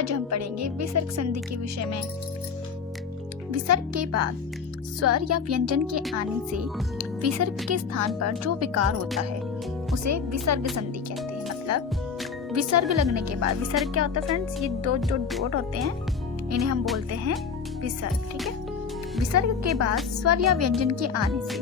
आज हम पढ़ेंगे विसर्ग संधि के विषय में। विसर्ग के बाद स्वर या व्यंजन के आने से विसर्ग के स्थान पर जो विकार होता है उसे विसर्ग संधि कहते हैं। मतलब विसर्ग लगने के बाद, विसर्ग क्या होता है फ्रेंड्स, ये दो जो डॉट होते हैं इन्हें हम बोलते हैं विसर्ग। ठीक है, विसर्ग के बाद स्वर या व्यंजन के आने से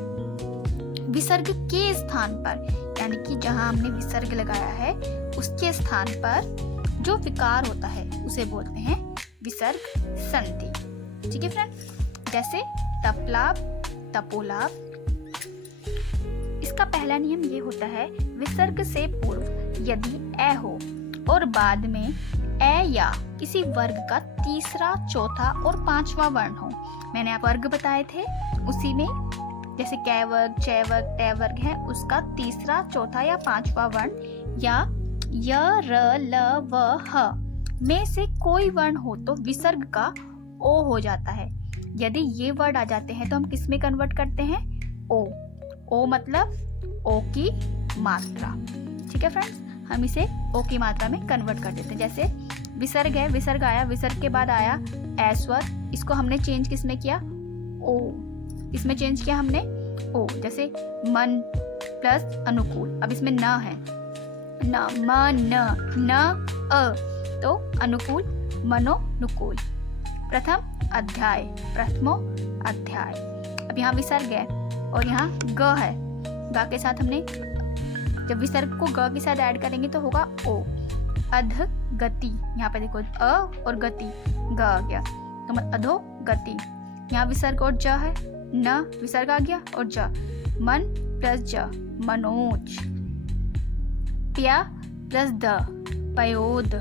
विसर्ग के स्थान पर, यानी कि जहां हमने विसर्ग लगाया है उसके स्थान पर जो विकार होता है उसे बोलते हैं विसर्ग संधि। ठीक है फ्रेंड, जैसे तपलाप, तपोलाप। इसका पहला नियम ये होता है, विसर्ग से पूर्व यदि ए हो और बाद में ए या किसी वर्ग का तीसरा, चौथा और पांचवा वर्ण हो। मैंने आप वर्ग बताए थे, उसी में जैसे कै वर्ग, चै वर्ग, टै वर्ग है, उसका तीसरा, चौथा या पांचवा वर्ण या य, र, ल, व, ह में से कोई वर्ण हो तो विसर्ग का ओ हो जाता है। यदि ये वर्ड आ जाते हैं तो हम किस में कन्वर्ट करते हैं? ओ। ओ मतलब ओ की मात्रा। ठीक है फ्रेंड्स, हम इसे ओ की मात्रा में कन्वर्ट कर देते हैं। जैसे विसर्ग है, विसर्ग आया, विसर्ग के बाद आया ए स्वर, इसको हमने चेंज किस में किया? ओ। इसमें चेंज किया हमने ओ। जैसे मन प्लस अनुकूल, अब इसमें न है, न, न अ, तो अनुकूल, मनोनुकूल। प्रथम अध्याय, प्रथमो अध्याय। अब यहाँ विसर्ग है और यहाँ ग है, ग के साथ हमने जब विसर्ग को ग के साथ ऐड करेंगे तो होगा ओ। अध गति, यहाँ पे देखो अ और गति, ग आ गया तो मतलब अधो गति। यहाँ विसर्ग और ज है, न विसर्ग आ गया और ज, मन प्लस ज, मनोज। प्या प्लस द, पयोद।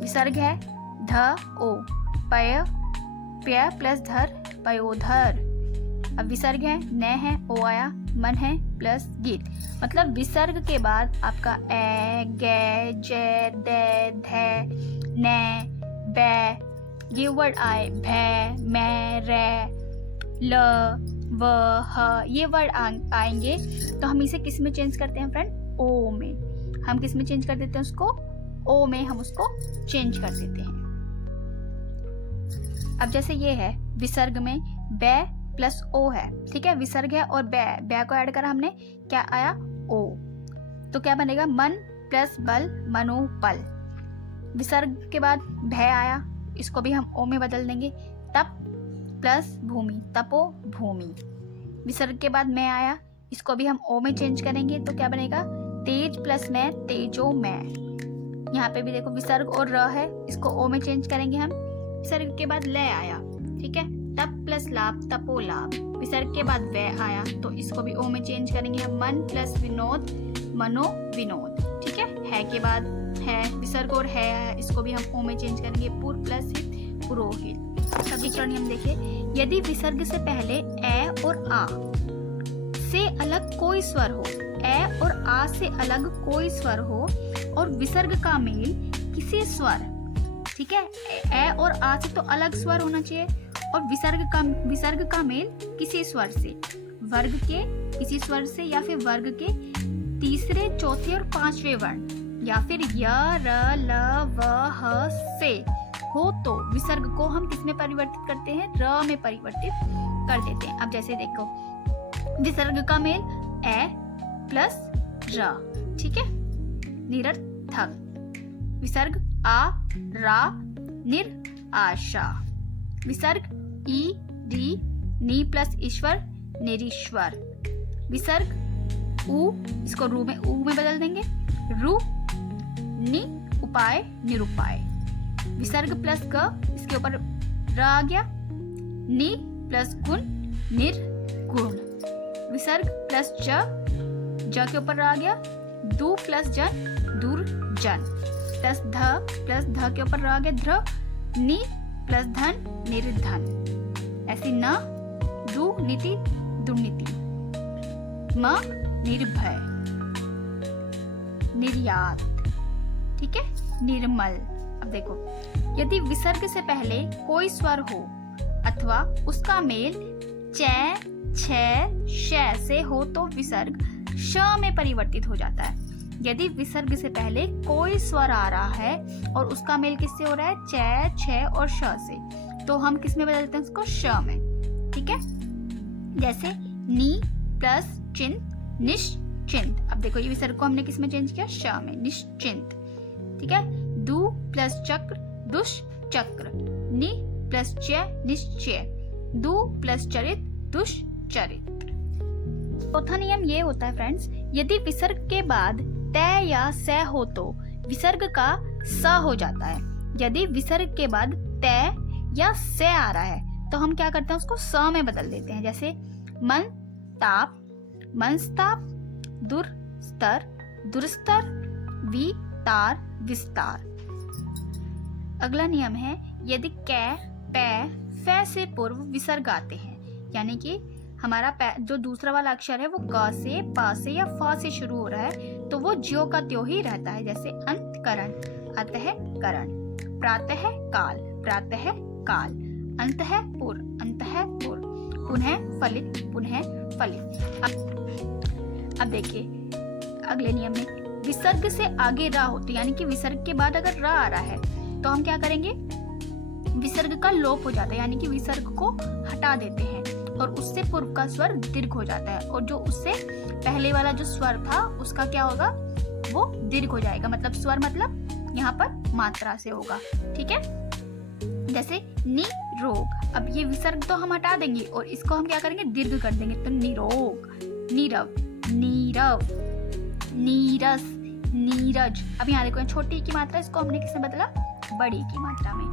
विसर्ग है ध ओ, पय, प्य प्लस धर, पयोधर। अब विसर्ग है न है, ओ आया, मन है प्लस गीत। मतलब विसर्ग के बाद आपका ए, गे, जे, दे, धे, ने, बे ये वर्ड आए, भे, मैं, रे, ल, व, ह ये वर्ड आएंगे तो हम इसे किस में चेंज करते हैं फ्रेंड? ओ में। हम किस में चेंज कर देते हैं उसको? ओ में हम उसको चेंज कर देते हैं। अब जैसे ये है, विसर्ग में बे प्लस ओ है। ठीक है, विसर्ग है और बे को ऐड करा हमने, क्या आया? ओ। तो क्या बनेगा? मन प्लस बल, मनोबल। विसर्ग के बाद भय आया, इसको भी हम ओ में बदल देंगे, तप प्लस भूमि, तपो भूमि। विसर्ग के बाद मैं आया, इसको भी हम ओ में चेंज करेंगे तो क्या बनेगा? तेज प्लस मैं, तेजो मैं। यहाँ पे भी देखो विसर्ग और र है, इसको ओ में चेंज करेंगे हम। विसर्ग के बाद लय आया, ठीक है, तप प्लस लाभ, तपो लाभ। विसर्ग के बाद वै आया तो इसको भी ओ में चेंज करेंगे हम, मन प्लस विनोद, मनो विनोद। ठीक है के बाद है, विसर्ग और है, इसको भी हम ओ में चेंज करेंगे, पुर प्लस हित, पुरोहित। समीकरण हम देखें, यदि विसर्ग से पहले ए और आ से अलग कोई स्वर हो, ए और आ से अलग कोई स्वर हो और विसर्ग का मेल किसी स्वर, ठीक है, ए और आ से तो अलग स्वर होना चाहिए और विसर्ग का मेल किसी स्वर से, वर्ग के किसी स्वर से या फिर वर्ग के तीसरे, चौथे और पांचवे वर्ण या फिर य, र, ल, व, ह से हो तो विसर्ग को हम किस में परिवर्तित करते हैं? र में परिवर्तित कर देते हैं। अब जैसे देखो, विसर्ग का मेल ए प्लस र, ठीक है, निरर्थक। विसर्ग आ, रा, निर, आशा। विसर्ग ई, री, नी प्लस ईश्वर, निरीश्वर। विसर्ग उ, इसको रू में बदल देंगे, रू, नि, उपाय, निरुपाय। विसर्ग प्लस ग, इसके ऊपर र आ गया, नि प्लस गुण, निर्गुण। विसर्ग प्लस ज के ऊपर र आ गया, दु प्लस जन, दुर्जन। प्लस ध के ऊपर र आ गया, ध्र, नि प्लस धन, निर्धन। ऐसी न, दु, नीति, दुर्नीति। म, निर्भय, निर्यात। ठीक है, निर्मल। अब देखो, यदि विसर्ग से पहले कोई स्वर हो अथवा उसका मेल चै, छै, शै से हो तो विसर्ग श में परिवर्तित हो जाता है। यदि विसर्ग से पहले कोई स्वर आ रहा है और उसका मेल किससे हो रहा है, च, छ और श से, तो हम किस में बदलते हैं उसको, श में। ठीक है, जैसे नी प्लस चिंत, निश्चिंत। अब देखो ये विसर्ग को हमने किस में चेंज किया, श में, निश्चिंत। ठीक है, दु प्लस चक्र, दुष्चक्र। नि प्लस च, निश्चय। दु प्लस चरित, दुष्चरित्र। चौथा नियम ये होता है फ्रेंड्स, यदि विसर्ग के बाद त या स हो तो विसर्ग का स हो जाता है। यदि विसर्ग के बाद त या स आ रहा है तो हम क्या करते हैं, उसको स में बदल देते हैं। जैसे मन ताप, मनस्ताप। दुर्स्तर, दुरस्तर। वितार, विस्तार। अगला नियम है, यदि कै, पै, फै से पूर्व विसर्ग आते हैं, यानी कि हमारा जो दूसरा वाला अक्षर है वो क से, प से या फ से शुरू हो रहा है, तो वो ज्यो का त्यों ही रहता है। जैसे अंतकरण, अतः करण। प्रातः काल, प्रातः काल। अंतः पुर, अंतः पुर। पुनः फलित, पुनः फलित। अब देखिए अगले नियम में, विसर्ग से आगे रा होती, यानी कि विसर्ग के बाद अगर रा आ रहा है तो हम क्या करेंगे, विसर्ग का लोप हो जाता है, यानी कि विसर्ग को हटा देते हैं और उससे पूर्व का स्वर दीर्घ हो जाता है, और जो उससे पहले वाला जो स्वर था उसका क्या होगा, वो दीर्घ हो जाएगा। मतलब स्वर मतलब यहाँ पर मात्रा से होगा। ठीक है, जैसे निरोग। अब ये विसर्ग तो हम हटा देंगे और इसको हम क्या करेंगे, दीर्घ कर देंगे, तो निरोग। नीरव, नीरव। नीरस, नीरज। अब यहाँ देखो छोटी की मात्रा, इसको हमने किससे बदला, बड़ी की मात्रा में।